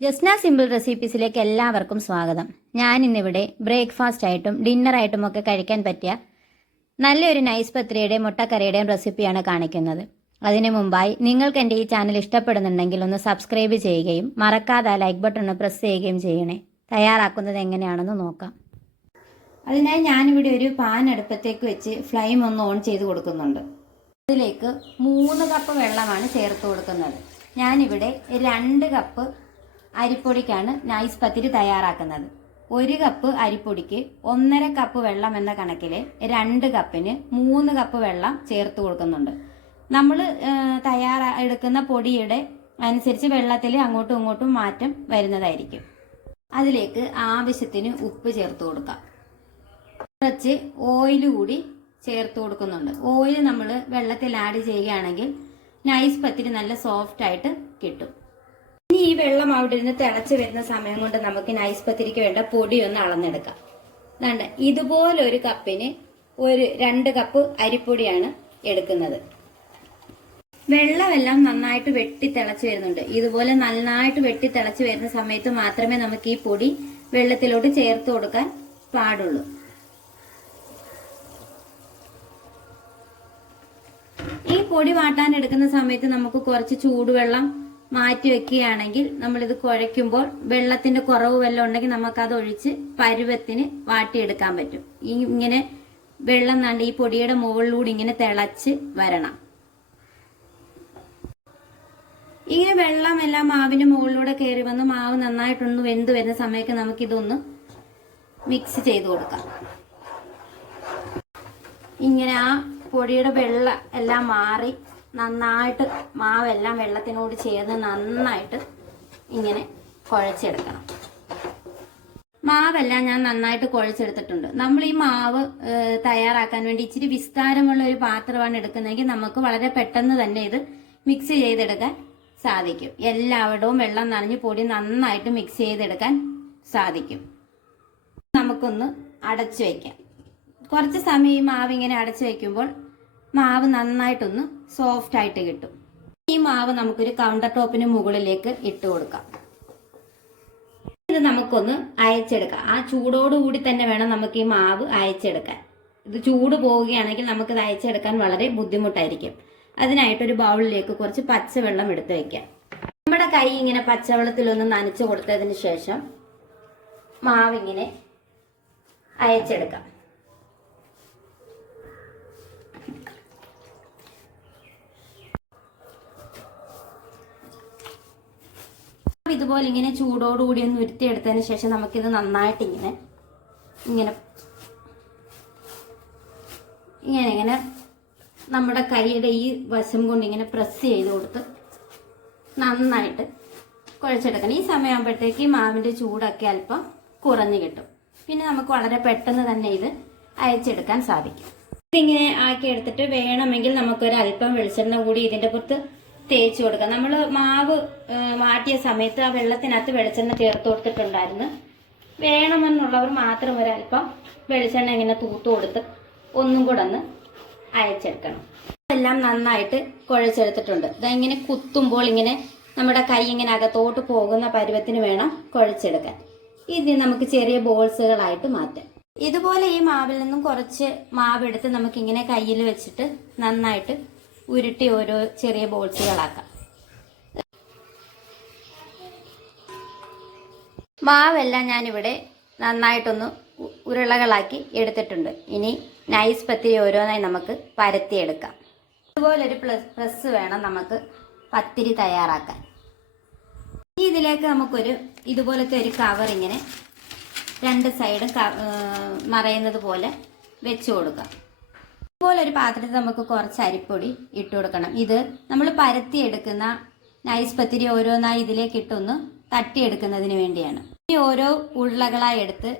Jasna simple റെസിപ്പീസിലേക്ക് എല്ലാവർക്കും സ്വാഗതം. ഞാൻ ഇന്നിവിടെ ബ്രേക്ക്ഫാസ്റ്റ് ആയിട്ടും ഡിന്നറായിട്ടും ഒക്കെ കഴിക്കാൻ പറ്റിയ നല്ലൊരു നൈസ് പത്രിയുടെയും മുട്ടക്കറിയുടെയും റെസിപ്പിയാണ് കാണിക്കുന്നത്. അതിനു മുമ്പായി നിങ്ങൾക്ക് എന്റെ ഈ ചാനൽ ഇഷ്ടപ്പെടുന്നുണ്ടെങ്കിൽ ഒന്ന് സബ്സ്ക്രൈബ് ചെയ്യുകയും മറക്കാതെ ലൈക്ക് ബട്ടൺ ഒന്ന് പ്രസ് ചെയ്യുകയും ചെയ്യണേ. തയ്യാറാക്കുന്നത് എങ്ങനെയാണെന്ന് നോക്കാം. അതിനായി ഞാനിവിടെ ഒരു പാൻ അടുപ്പത്തേക്ക് വെച്ച് ഫ്ലെയിം ഒന്ന് ഓൺ ചെയ്ത് കൊടുക്കുന്നുണ്ട്. അതിലേക്ക് മൂന്ന് കപ്പ് വെള്ളമാണ് ചേർത്ത് കൊടുക്കുന്നത്. ഞാനിവിടെ രണ്ട് കപ്പ് അരിപ്പൊടിക്കാണ് നൈസ് പത്തിരി തയ്യാറാക്കുന്നത്. ഒരു കപ്പ് അരിപ്പൊടിക്ക് ഒന്നര കപ്പ് വെള്ളം എന്ന കണക്കിൽ രണ്ട് കപ്പിന് മൂന്ന് കപ്പ് വെള്ളം ചേർത്ത് കൊടുക്കുന്നുണ്ട്. നമ്മൾ തയ്യാറാ എടുക്കുന്ന പൊടിയുടെ അനുസരിച്ച് വെള്ളത്തിൽ അങ്ങോട്ടും ഇങ്ങോട്ടും മാറ്റം വരുന്നതായിരിക്കും. അതിലേക്ക് ആവശ്യത്തിന് ഉപ്പ് ചേർത്ത് കൊടുക്കാം. കുറച്ച് ഓയിൽ കൂടി ചേർത്ത് കൊടുക്കുന്നുണ്ട്. ഓയിൽ നമ്മൾ വെള്ളത്തിൽ ആഡ് ചെയ്യുകയാണെങ്കിൽ നൈസ് പത്തിരി നല്ല സോഫ്റ്റ് ആയിട്ട് കിട്ടും. ഇനി ഈ വെള്ളം അവിടെ ഇരുന്ന് തിളച്ച് വരുന്ന സമയം കൊണ്ട് നമുക്ക് നൈസ് പത്തിരിക്ക് വേണ്ട പൊടി ഒന്ന് അളന്നെടുക്കാം. വേണ്ട ഇതുപോലെ ഒരു കപ്പിന് ഒരു രണ്ട് കപ്പ് അരിപ്പൊടിയാണ് എടുക്കുന്നത്. വെള്ളമെല്ലാം നന്നായിട്ട് വെട്ടി തിളച്ച് വരുന്നുണ്ട്. ഇതുപോലെ നന്നായിട്ട് വെട്ടി തിളച്ച് വരുന്ന സമയത്ത് മാത്രമേ നമുക്ക് ഈ പൊടി വെള്ളത്തിലോട്ട് ചേർത്ത് കൊടുക്കാൻ പാടുള്ളൂ. ഈ പൊടി വാട്ടാൻ എടുക്കുന്ന സമയത്ത് നമുക്ക് കുറച്ച് ചൂടുവെള്ളം മാറ്റി വെക്കുകയാണെങ്കിൽ നമ്മളിത് കുഴയ്ക്കുമ്പോൾ വെള്ളത്തിന്റെ കുറവ് വല്ലതും ഉണ്ടെങ്കിൽ അത് ഒഴിച്ച് പരുവത്തിന് വാട്ടിയെടുക്കാൻ പറ്റും. ഇങ്ങനെ വെള്ളം നണ്ട് ഈ പൊടിയുടെ മുകളിലൂടെ ഇങ്ങനെ തിളച്ച് വരണം. ഇങ്ങനെ വെള്ളം എല്ലാം മാവിന് മുകളിലൂടെ കയറി വന്ന് മാവ് നന്നായിട്ടൊന്ന് വെന്ത് വരുന്ന സമയത്ത് നമുക്കിതൊന്ന് മിക്സ് ചെയ്ത് കൊടുക്കാം. ഇങ്ങനെ ആ പൊടിയുടെ വെള്ള എല്ലാം മാറി നന്നായിട്ട് മാവെല്ലാം വെള്ളത്തിനോട് ചേർന്ന് നന്നായിട്ട് ഇങ്ങനെ കുഴച്ചെടുക്കണം. മാവെല്ലാം ഞാൻ നന്നായിട്ട് കുഴച്ചെടുത്തിട്ടുണ്ട്. നമ്മൾ ഈ മാവ് തയ്യാറാക്കാൻ വേണ്ടി ഇച്ചിരി വിസ്താരമുള്ള ഒരു പാത്രമാണ് എടുക്കുന്നതെങ്കിൽ നമുക്ക് വളരെ പെട്ടെന്ന് തന്നെ ഇത് മിക്സ് ചെയ്തെടുക്കാൻ സാധിക്കും. എല്ലാവിടവും വെള്ളം നനഞ്ഞു പൊടി നന്നായിട്ട് മിക്സ് ചെയ്തെടുക്കാൻ സാധിക്കും. നമുക്കൊന്ന് അടച്ചു വയ്ക്കാം കുറച്ച് സമയം ഈ മാവ് ഇങ്ങനെ അടച്ചു വയ്ക്കുമ്പോൾ മാവ് നന്നായിട്ടൊന്ന് സോഫ്റ്റ് ആയിട്ട് കിട്ടും. ഈ മാവ് നമുക്കൊരു കൗണ്ടർ ടോപ്പിന് മുകളിലേക്ക് ഇട്ട് കൊടുക്കാം. ഇത് നമുക്കൊന്ന് അയച്ചെടുക്കാം. ആ ചൂടോടുകൂടി തന്നെ വേണം നമുക്ക് ഈ മാവ് അയച്ചെടുക്കാൻ. ഇത് ചൂട് പോവുകയാണെങ്കിൽ നമുക്കിത് അയച്ചെടുക്കാൻ വളരെ ബുദ്ധിമുട്ടായിരിക്കും. അതിനായിട്ടൊരു ബൗളിലേക്ക് കുറച്ച് പച്ചവെള്ളം എടുത്ത് വെക്കാം. നമ്മുടെ കൈ ഇങ്ങനെ പച്ചവെള്ളത്തിലൊന്ന് നനച്ചു കൊടുത്തതിന് ശേഷം മാവിങ്ങനെ അയച്ചെടുക്കാം. ഇതുപോലെ ഇങ്ങനെ ചൂടോടുകൂടി ഒന്ന് ഉരുത്തിയെടുത്തതിന് ശേഷം നമുക്കിത് നന്നായിട്ട് ഇങ്ങനെ ഇങ്ങനെ ഇങ്ങനെ ഇങ്ങനെ നമ്മുടെ കൈയുടെ ഈ വശം കൊണ്ട് ഇങ്ങനെ പ്രസ് ചെയ്ത് കൊടുത്ത് നന്നായിട്ട് കുഴച്ചെടുക്കണം. ഈ സമയമാകുമ്പോഴത്തേക്ക് ഈ മാവിന്റെ ചൂടൊക്കെ അല്പം കുറഞ്ഞു കിട്ടും. പിന്നെ നമുക്ക് വളരെ പെട്ടെന്ന് തന്നെ ഇത് അയച്ചെടുക്കാൻ സാധിക്കും. ഇതിങ്ങനെ ആക്കി എടുത്തിട്ട് വേണമെങ്കിൽ നമുക്കൊരു അല്പം വെളിച്ചെണ്ണ കൂടി ഇതിന്റെ പുറത്ത് തേച്ച് കൊടുക്കുക നമ്മൾ മാവ് മാറ്റിയ സമയത്ത് ആ വെള്ളത്തിനകത്ത് വെളിച്ചെണ്ണ ചേർത്ത് കൊടുത്തിട്ടുണ്ടായിരുന്നു. വേണമെന്നുള്ളവർ മാത്രം ഒരല്പം വെളിച്ചെണ്ണ ഇങ്ങനെ തൂത്ത് കൊടുത്ത് ഒന്നും കൂടെ ഒന്ന് അയച്ചെടുക്കണം എല്ലാം നന്നായിട്ട് കുഴച്ചെടുത്തിട്ടുണ്ട്. ഇങ്ങനെ കുത്തുമ്പോൾ ഇങ്ങനെ നമ്മുടെ കൈ ഇങ്ങനെ അകത്തോട്ട് പോകുന്ന പരുവത്തിന് വേണം കുഴച്ചെടുക്കാൻ. ഇത് നമുക്ക് ചെറിയ ബോൾസുകളായിട്ട് മാറ്റാം. ഇതുപോലെ ഈ മാവിൽ നിന്നും കുറച്ച് മാവെടുത്ത് നമുക്കിങ്ങനെ കയ്യിൽ വെച്ചിട്ട് നന്നായിട്ട് ഉരുട്ടി ഓരോ ചെറിയ ബോൾസുകളാക്കാം. മാവെല്ലാം ഞാനിവിടെ നന്നായിട്ടൊന്ന് ഉരുളകളാക്കി എടുത്തിട്ടുണ്ട്. ഇനി നൈസ് പത്തിരി ഓരോന്നായി നമുക്ക് പരത്തിയെടുക്കാം. ഇതുപോലൊരു പ്ലസ് പ്രസ് വേണം നമുക്ക് പത്തിരി തയ്യാറാക്കാൻ. ഇനി ഇതിലേക്ക് നമുക്കൊരു ഇതുപോലത്തെ ഒരു കവർ ഇങ്ങനെ രണ്ട് സൈഡും മറയുന്നത് പോലെ വെച്ചു കൊടുക്കാം. ഇതുപോലെ ഒരു പാത്രത്തിൽ നമുക്ക് കുറച്ച് അരിപ്പൊടി ഇട്ട് കൊടുക്കണം. ഇത് നമ്മൾ പരത്തി എടുക്കുന്ന നൈസ് പത്തിരി ഓരോന്നായി ഇതിലേക്ക് ഇട്ടൊന്ന് തട്ടിയെടുക്കുന്നതിന് വേണ്ടിയാണ്. ഇനി ഓരോ ഉരുളകളായി എടുത്ത്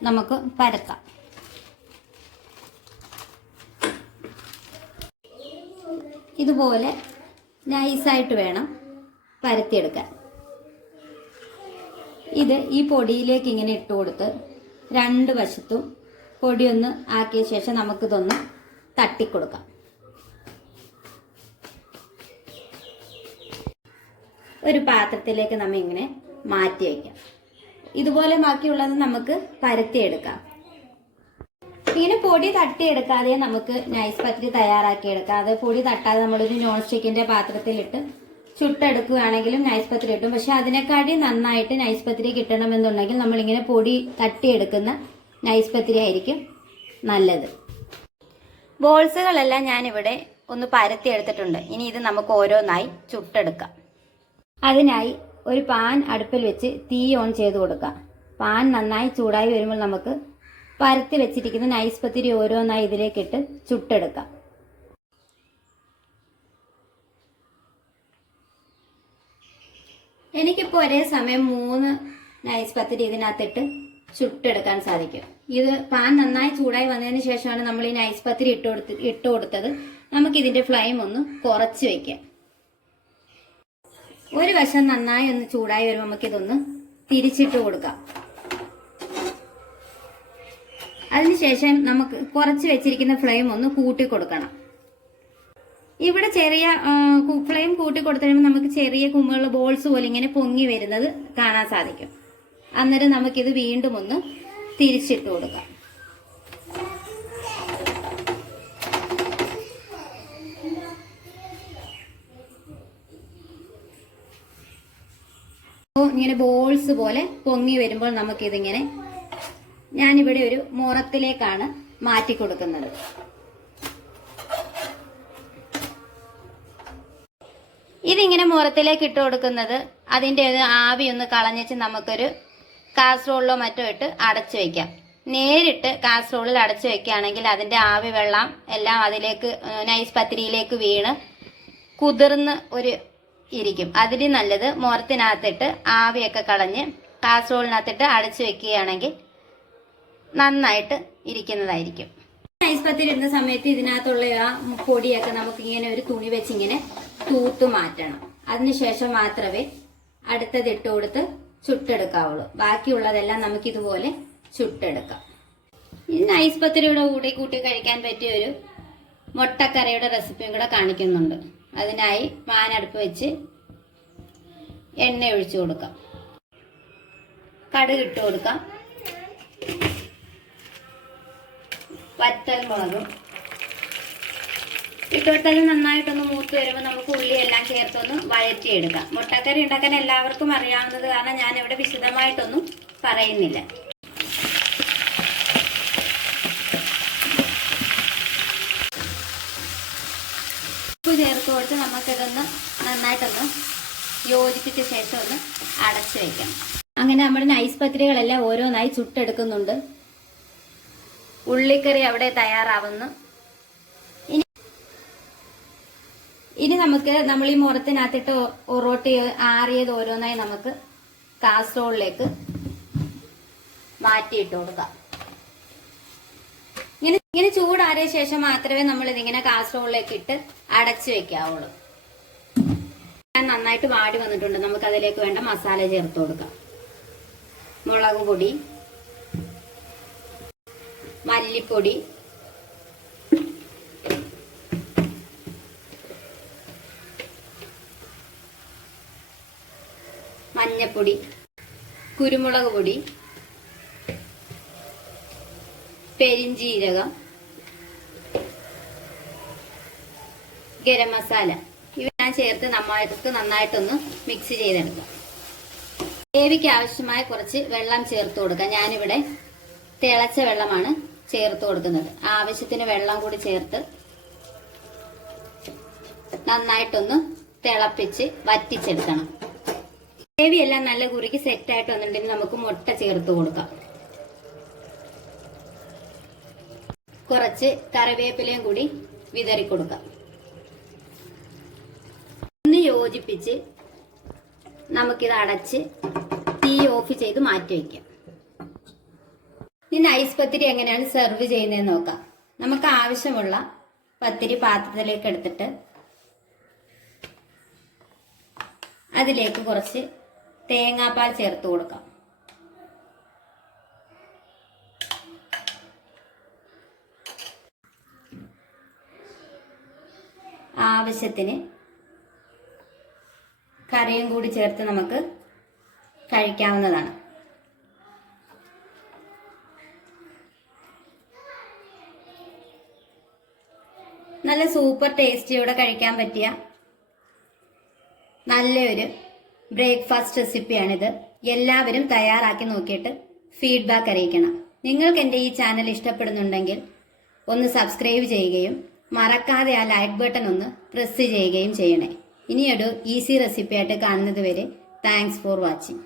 നമുക്ക് പരത്താം. ഇതുപോലെ നൈസായിട്ട് വേണം പരത്തിയെടുക്കാൻ. ഇത് ഈ പൊടിയിലേക്ക് ഇങ്ങനെ ഇട്ട് കൊടുത്ത് രണ്ട് വശത്തും പൊടിയൊന്ന് ആക്കിയ ശേഷം നമുക്കിതൊന്ന് തട്ടിക്കൊടുക്കാം. ഒരു പാത്രത്തിലേക്ക് നമ്മ ഇങ്ങനെ മാറ്റി വയ്ക്കാം. ഇതുപോലെ ബാക്കിയുള്ളത് നമുക്ക് പരത്തിയെടുക്കാം. ഇങ്ങനെ പൊടി തട്ടിയെടുക്കാതെ നമുക്ക് നൈസ് പത്തിരി തയ്യാറാക്കി എടുക്കാം അത് പൊടി തട്ടാതെ നമ്മളൊരു നോൺ സ്റ്റിക്കിന്റെ പാത്രത്തിലിട്ട് ചുട്ടെടുക്കുകയാണെങ്കിലും നൈസ് പത്തിരി കിട്ടും. പക്ഷെ അതിനെക്കാട്ടി നന്നായിട്ട് നൈസ് പത്തിരി കിട്ടണമെന്നുണ്ടെങ്കിൽ നമ്മളിങ്ങനെ പൊടി തട്ടിയെടുക്കുന്ന നൈസ് പത്തിരി ആയിരിക്കും നല്ലത്. ബോൾസുകളെല്ലാം ഞാനിവിടെ ഒന്ന് പരത്തി എടുത്തിട്ടുണ്ട്. ഇനി ഇത് നമുക്ക് ഓരോന്നായി ചുട്ടെടുക്കാം. അതിനായി ഒരു പാൻ അടുപ്പിൽ വെച്ച് തീ ഓൺ ചെയ്ത് കൊടുക്കാം. പാൻ നന്നായി ചൂടായി വരുമ്പോൾ നമുക്ക് പരത്തി വെച്ചിരിക്കുന്ന നൈസ് പത്തിരി ഓരോന്നായി ഇതിലേക്കിട്ട് ചുട്ടെടുക്കാം. എനിക്കിപ്പോൾ ഒരേ സമയം മൂന്ന് നൈസ് പത്തിരി ഇതിനകത്തിട്ട് ചുട്ടെടുക്കാൻ സാധിക്കും. ഇത് പാൻ നന്നായി ചൂടായി വന്നതിന് ശേഷമാണ് നമ്മൾ ഈ നൈസ് പത്തിരി ഇട്ട് കൊടുത്ത് ഇട്ട് കൊടുത്തത്. നമുക്ക് ഇതിന്റെ ഫ്ലെയിം ഒന്ന് കുറച്ച് വെക്കാം. ഒരു വശം നന്നായി ഒന്ന് ചൂടായി വരുമ്പോൾ നമുക്കിതൊന്ന് തിരിച്ചിട്ട് കൊടുക്കാം. അതിനുശേഷം നമുക്ക് കുറച്ച് വെച്ചിരിക്കുന്ന ഫ്ലെയിം ഒന്ന് കൂട്ടി കൊടുക്കണം. ഇവിടെ ചെറിയ ഫ്ലെയിം കൂട്ടി കൊടുത്തു കഴിയുമ്പോൾ നമുക്ക് ചെറിയ കുമ്മുള്ള ബോൾസ് പോലെ ഇങ്ങനെ പൊങ്ങി വരുന്നത് കാണാൻ സാധിക്കും. അന്നേരം നമുക്കിത് വീണ്ടും ഒന്ന് തിരിച്ചിട്ട് കൊടുക്കാം. ഇങ്ങനെ ബോൾസ് പോലെ പൊങ്ങി വരുമ്പോൾ നമുക്കിതിങ്ങനെ ഞാനിവിടെ ഒരു മുറത്തിലേക്കാണ് മാറ്റി കൊടുക്കുന്നത്. ഇതിങ്ങനെ മുറത്തിലേക്ക് ഇട്ട് കൊടുക്കുന്നത് അതിന്റെ ആവി ഒന്ന് കളഞ്ഞിച്ച് നമുക്കൊരു കാസറോളിലോ മറ്റോ ഇട്ട് അടച്ചു വെക്കാം. നേരിട്ട് കാസറോളിൽ അടച്ചു വെക്കുകയാണെങ്കിൽ അതിന്റെ ആവി വെള്ളം എല്ലാം അതിലേക്ക് നൈസ് പത്തിരിയിലേക്ക് വീണ് കുതിർന്ന് ഒരു ഇരിക്കും. അതിന് നല്ലത് മുറത്തിനകത്തിട്ട് ആവിയൊക്കെ കളഞ്ഞ് കാസറോളിനകത്തിട്ട് അടച്ചു വെക്കുകയാണെങ്കിൽ നന്നായിട്ട് ഇരിക്കുന്നതായിരിക്കും. നൈസ് പത്തിരി ഇടുന്ന സമയത്ത് ഇതിനകത്തുള്ള ആ പൊടിയൊക്കെ നമുക്ക് ഇങ്ങനെ ഒരു തുണി വെച്ചിങ്ങനെ തൂത്ത് മാറ്റണം. അതിനുശേഷം മാത്രമേ അടുത്തത് ഇട്ട് കൊടുത്ത് ചുട്ടെടുക്കാവുള്ളൂ. ബാക്കിയുള്ളതെല്ലാം നമുക്ക് ഇതുപോലെ ചുട്ടെടുക്കാം. ഇന്ന് നൈസ് പത്തിരിയുടെ കൂടി കൂട്ടി കഴിക്കാൻ പറ്റിയ ഒരു മുട്ടക്കറിയുടെ റെസിപ്പിയും കൂടെ കാണിക്കുന്നുണ്ട്. അതിനായി പാനടുപ്പ് വെച്ച് എണ്ണ ഒഴിച്ചു കൊടുക്കാം. കടുക് ഇട്ട് കൊടുക്കാം. വറ്റൽ മുളകും ഇട്ടുകൊടുത്താൽ നന്നായിട്ടൊന്ന് മൂത്ത് വരുമ്പോൾ നമുക്ക് ഉള്ളിയെല്ലാം ചേർത്തൊന്ന് വഴറ്റിയെടുക്കാം. മുട്ടക്കറി ഉണ്ടാക്കാൻ എല്ലാവർക്കും അറിയാവുന്നത് കാരണം ഞാൻ ഇവിടെ വിശദമായിട്ടൊന്നും പറയുന്നില്ല. ചേർത്ത് കൊടുത്ത് നമുക്കിതൊന്ന് നന്നായിട്ടൊന്ന് യോജിപ്പിച്ച ശേഷം ഒന്ന് അടച്ചു വയ്ക്കണം അങ്ങനെ നമ്മുടെ നൈസ് പത്രികളെല്ലാം ഓരോന്നായി ചുട്ടെടുക്കുന്നുണ്ട്. ഉള്ളിക്കറി അവിടെ തയ്യാറാവുന്നു ഇനി ഇനി നമുക്ക് നമ്മൾ ഈ മുറത്തിനകത്തിട്ട് ഒറോട്ടി ആറിയത് ഓരോന്നായി നമുക്ക് കാസറോളിലേക്ക് മാറ്റിയിട്ട് കൊടുക്കാം. ഇങ്ങനെ ഇങ്ങനെ ചൂടാറിയ ശേഷം മാത്രമേ നമ്മൾ ഇതിങ്ങനെ കാസറോളിലേക്ക് ഇട്ട് അടച്ചു വെക്കാവുള്ളൂ. നന്നായിട്ട് വാടി വന്നിട്ടുണ്ട്. നമുക്ക് അതിലേക്ക് വേണ്ട മസാല ചേർത്ത് കൊടുക്കാം. മുളക് പൊടി മല്ലിപ്പൊടി മഞ്ഞപ്പൊടി കുരുമുളക് പൊടി പെരിഞ്ചീരകം ഗരം മസാല. ഇവയെല്ലാം ചേർത്ത് നമ്മൾക്ക് നന്നായിട്ടൊന്ന് മിക്സ് ചെയ്തെടുക്കാം. ഗ്രേവിക്ക് ആവശ്യമായ കുറച്ച് വെള്ളം ചേർത്ത് കൊടുക്കാം. ഞാനിവിടെ തിളച്ച വെള്ളമാണ് ചേർത്ത് കൊടുക്കുന്നത്. ആവശ്യത്തിന് വെള്ളം കൂടി ചേർത്ത് നന്നായിട്ടൊന്ന് തിളപ്പിച്ച് വറ്റിച്ചെടുക്കണം. ഗ്രേവി എല്ലാം നല്ല കുറുക്കി സെറ്റായിട്ട് വന്നിട്ടുണ്ടെങ്കിൽ നമുക്ക് മുട്ട ചേർത്ത് കൊടുക്കാം. കുറച്ച് കറിവേപ്പിലയും കൂടി വിതറി കൊടുക്കാം. ഒന്ന് യോജിപ്പിച്ച് നമുക്കിത് അടച്ച് തീ ഓഫ് ചെയ്ത് മാറ്റി വയ്ക്കാം. ഇനി ഐസ് പത്തിരി എങ്ങനെയാണ് സെർവ് ചെയ്യുന്നതെന്ന് നോക്കാം. നമുക്ക് ആവശ്യമുള്ള പത്തിരി പാത്രത്തിലേക്ക് എടുത്തിട്ട് അതിലേക്ക് കുറച്ച് തേങ്ങാപ്പാൽ ചേർത്ത് കൊടുക്കാം. ആവശ്യത്തിന് കറിയും കൂടി ചേർത്ത് നമുക്ക് കഴിക്കാവുന്നതാണ്. നല്ല സൂപ്പർ ടേസ്റ്റിയോടെ കഴിക്കാൻ പറ്റിയ നല്ലൊരു ബ്രേക്ക്ഫാസ്റ്റ് റെസിപ്പിയാണിത്. എല്ലാവരും തയ്യാറാക്കി നോക്കിയിട്ട് ഫീഡ്ബാക്ക് അറിയിക്കണം. നിങ്ങൾക്ക് എന്റെ ഈ ചാനൽ ഇഷ്ടപ്പെടുന്നുണ്ടെങ്കിൽ ഒന്ന് സബ്സ്ക്രൈബ് ചെയ്യുകയും മറക്കാതെ ആ ലൈക്ക് ബട്ടൺ ഒന്ന് പ്രസ് ചെയ്യുകയും ചെയ്യണേ. ഇനിയൊരു ഈസി റെസിപ്പിയായിട്ട് കാണുന്നത് വരെ താങ്ക്സ് ഫോർ വാച്ചിങ്.